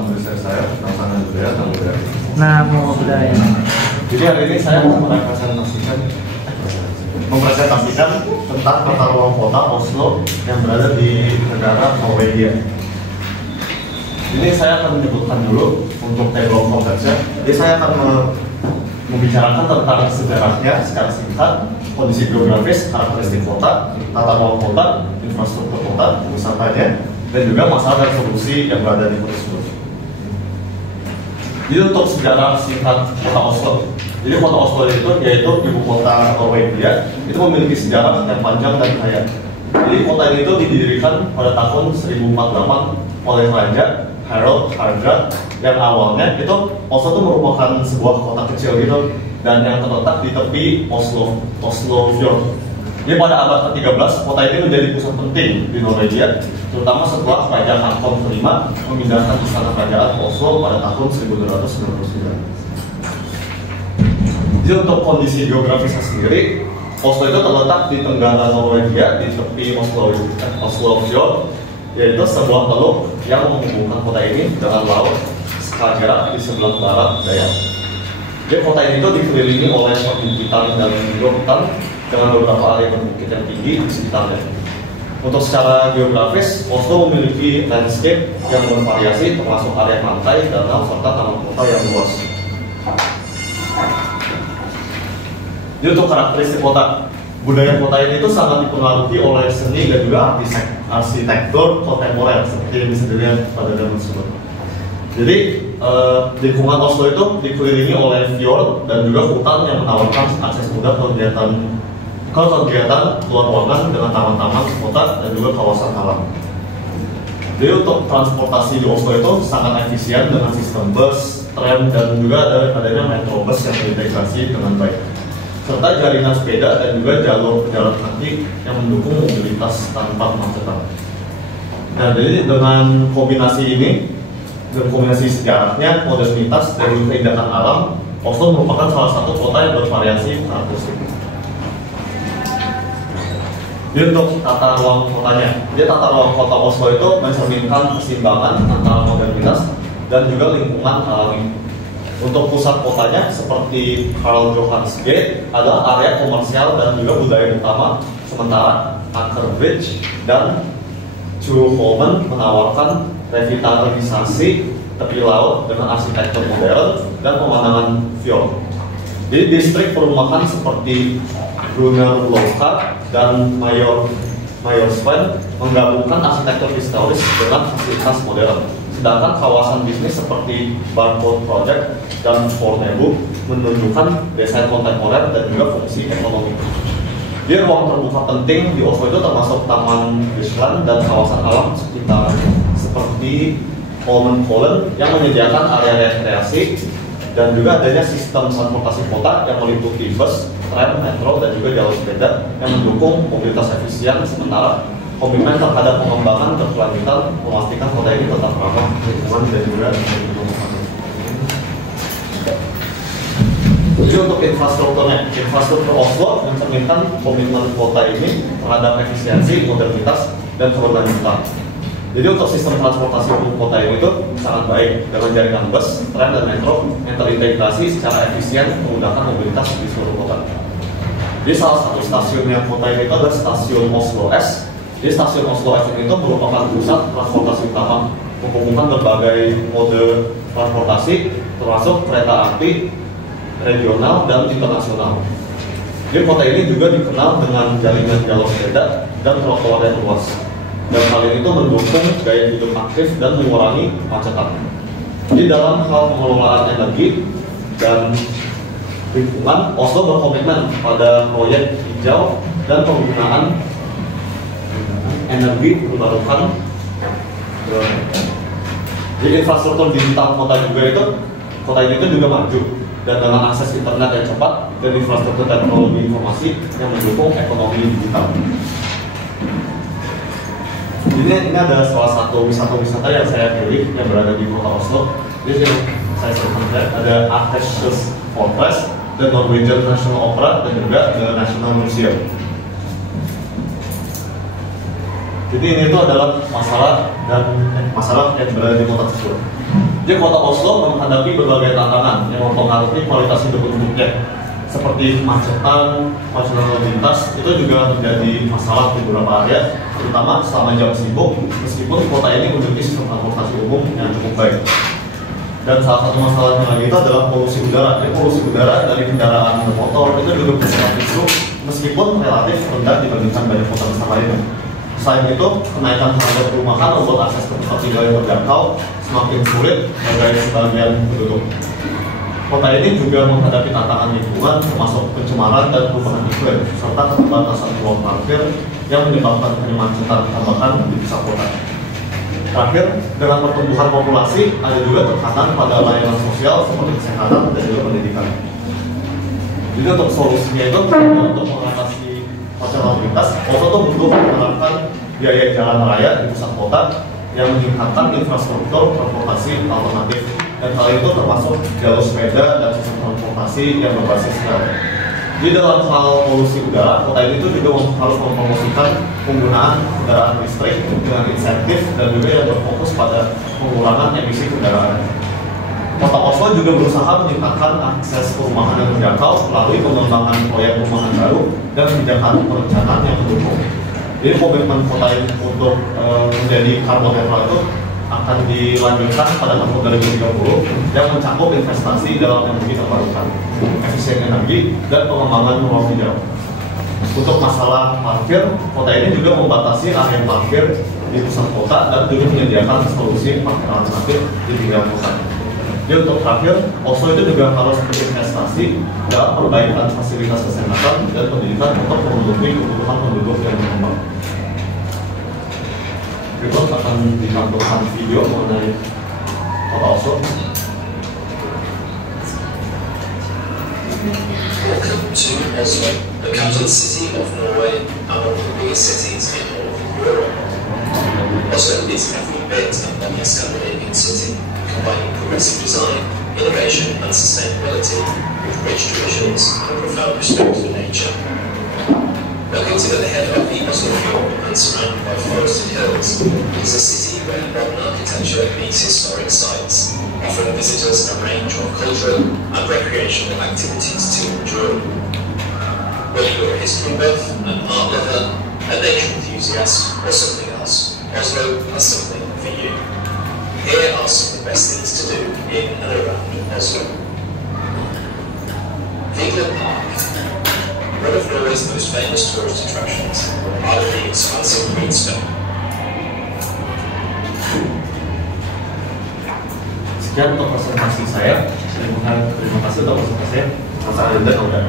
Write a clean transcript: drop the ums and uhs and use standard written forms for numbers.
sama dosen saya tentang tanah budaya dan budaya. Nama budaya. Jadi hari ini saya mau mempresentasikan tentang tata ruang kota Oslo yang berada di negara Norwegia. Ini saya akan menyebutkan dulu untuk table of contents-nya. Jadi saya akan membicarakan tentang sejarahnya secara singkat, kondisi geografis, karakteristik kota, tata ruang kota, infrastruktur kota, wisatanya, dan juga masalah dan solusi yang berada di kota tersebut. Jadi untuk sejarah singkat kota Oslo. Jadi kota Oslo itu yaitu ibu kota Norwegia, itu memiliki sejarah yang panjang dan kaya. Jadi kota ini itu didirikan pada tahun 1048 oleh Raja Harald Hardrada, yang awalnya itu Oslo itu merupakan sebuah kota kecil gitu dan yang terletak di tepi Oslo Fjord. Jadi pada abad ke-13 kota ini menjadi pusat penting di Norwegia, terutama setelah Raja Haakon V memindahkan istana kerajaan Oslo pada tahun 1299. Jadi untuk kondisi geografisnya sendiri, Oslo itu terletak di tenggara Norwegia di tepi Oslo Fjord, yaitu sebuah teluk yang menghubungkan kota ini dengan laut Skagerrak di sebelah barat daya. Jadi kota ini itu dikelilingi oleh perbukitan dan juga hutan dengan beberapa area berbukit yang tinggi di sekitarnya. Untuk secara geografis, Oslo memiliki landscape yang bervariasi termasuk area pantai, danau, serta taman kota yang luas. Jadi untuk karakteristik kota, budaya kota ini itu sangat dipengaruhi oleh seni dan juga arsitektur kontemporer seperti yang bisa dilihat pada zaman tersebut. Jadi lingkungan Oslo itu dikelilingi oleh fjord dan juga hutan yang menawarkan akses mudah ke kegiatan luar ruangan dengan taman-taman kota dan juga kawasan alam. Jadi untuk transportasi di Oslo itu sangat efisien dengan sistem bus, tram, dan juga adanya metrobus yang terintegrasi dengan baik, serta jaringan sepeda dan juga jalur pejalan kaki yang mendukung mobilitas tanpa kemacetan. Nah, jadi dengan kombinasi ini, dan kombinasi sejarahnya, modernitas, dan juga keindahan alam, Oslo merupakan salah satu kota yang bervariasi karakteristik. Jadi untuk tata ruang kotanya, jadi tata ruang kota Oslo itu mencerminkan keseimbangan antara modernitas dan juga lingkungan alami. Untuk pusat kotanya seperti Karl Johans Gate adalah area komersial dan juga budaya utama, sementara Aker Bridge dan Tjuvholmen menawarkan revitalisasi tepi laut dengan arsitektur modern dan pemandangan fjord. Jadi distrik perumahan seperti Brunnerløkka dan Majorsveien menggabungkan arsitektur historis dengan fasilitas modern. Sedangkan kawasan bisnis seperti Barcode Project dan Fornebu menunjukkan desain kontemporer dan juga fungsi ekonomi. Jadi ruang terbuka penting di Oslo itu termasuk Taman Gisland dan kawasan alam sekitar seperti Holmenkollen yang menyediakan area rekreasi dan juga adanya sistem transportasi kota yang meliputi bus, tram, metro, dan juga jalur sepeda yang mendukung mobilitas efisien, sementara komitmen terhadap pengembangan berkelanjutan memastikan kota ini tetap ramah lingkungan dan juga jadi untuk infrastrukturnya, infrastruktur Oslo mencerminkan komitmen kota ini terhadap efisiensi, modernitas, dan keberlanjutan. Jadi untuk sistem transportasi umum kota ini itu sangat baik dengan jaringan bus, tram, dan metro yang terintegrasi secara efisien memudahkan mobilitas di seluruh kota. Jadi salah satu stasiunnya kota ini itu adalah stasiun Oslo S. Jadi stasiun Oslo S ini itu merupakan pusat transportasi utama menghubungkan berbagai mode transportasi termasuk kereta api regional dan internasional. Jadi kota ini juga dikenal dengan jaringan jalur sepeda dan trotoar yang luas. Dan hal ini itu mendukung gaya hidup aktif dan mengurangi kemacetan. Jadi dalam hal pengelolaan energi dan lingkungan, Oslo berkomitmen pada proyek hijau dan penggunaan energi terbarukan. Jadi infrastruktur digital kota ini itu juga maju dan dengan akses internet yang cepat dan infrastruktur teknologi informasi yang mendukung ekonomi digital. Jadi ini ada salah satu wisata yang saya pilih yang berada di kota Oslo. Jadi yang saya sebutkan ada Akershus Fortress, The Norwegian National Opera, dan juga The National Museum. Jadi ini itu adalah masalah yang berada di kota tersebut. Jadi kota Oslo menghadapi berbagai tantangan yang mempengaruhi kualitas hidup penduduknya, seperti kemacetan, lalu lintas itu juga menjadi masalah di beberapa area, terutama selama jam sibuk. Meskipun kota ini memiliki sistem transportasi umum yang cukup baik. Dan salah satu masalahnya lagi itu adalah polusi udara. Jadi polusi udara dari kendaraan bermotor itu juga bersifat tinggi, meskipun relatif rendah dibandingkan banyak kota besar lainnya. Selain itu, kenaikan harga perumahan membuat akses ke tempat tinggal yang terjangkau semakin sulit bagi sebagian penduduk. Kota ini juga menghadapi tantangan lingkungan, termasuk pencemaran dan perubahan iklim, serta keterbatasan ruang parkir yang menyebabkan kemacetan tambahan di pusat kota. Terakhir, dengan pertumbuhan populasi, ada juga tekanan pada layanan sosial seperti kesehatan dan juga pendidikan. Jadi untuk solusinya itu, untuk mengatasi macet lalu lintas, Oslo itu butuh menerapkan biaya jalan raya di pusat kota yang meningkatkan infrastruktur transportasi alternatif, dan hal itu termasuk jalur sepeda dan sistem transportasi yang berbasis rel. Jadi dalam hal polusi udara, kota ini juga harus mempromosikan penggunaan kendaraan listrik dengan insentif dan juga yang berfokus pada pengurangan emisi kendaraan. Kota Oslo juga berusaha meningkatkan akses perumahan yang terjangkau melalui pengembangan proyek perumahan baru dan kebijakan perencanaan yang mendukung. Jadi komitmen kota ini untuk menjadi karbon netral itu akan dilanjutkan pada tahun 2030 yang mencakup investasi dalam energi terbarukan, efisien energi, dan pengembangan ruang hijau. Untuk masalah parkir, kota ini juga membatasi area parkir di pusat kota dan juga menyediakan solusi parkir alternatif di pinggir kota. Jadi untuk terakhir, Oslo itu juga harus berinvestasi dalam perbaikan fasilitas kesehatan dan pendidikan untuk memenuhi kebutuhan penduduk yang berkembang. Berikut akan ditampilkan video mengenai kota Oslo. Welcome to Oslo, the capital city of Norway and one of the biggest cities in all of Europe. Oslo is every bit of a Scandinavian city, combining progressive design, innovation and sustainability with rich traditions and profound respect for nature. Located at the head of the Oslo Fjord and surrounded by forested hills, it is a city where modern architecture meets historic sites, offering visitors a range of cultural and recreational activities to enjoy. Whether you're a history buff, an art lover, a nature enthusiast, or something else, Oslo has something for you. Here are some of the best things to do in and around Oslo. Vigla Park, one of Norway's most famous tourist attractions, part of the expansive Greenstone. Sekian untuk presentasi saya. Terima kasih untuk presentasi saya. Masa Anda udah.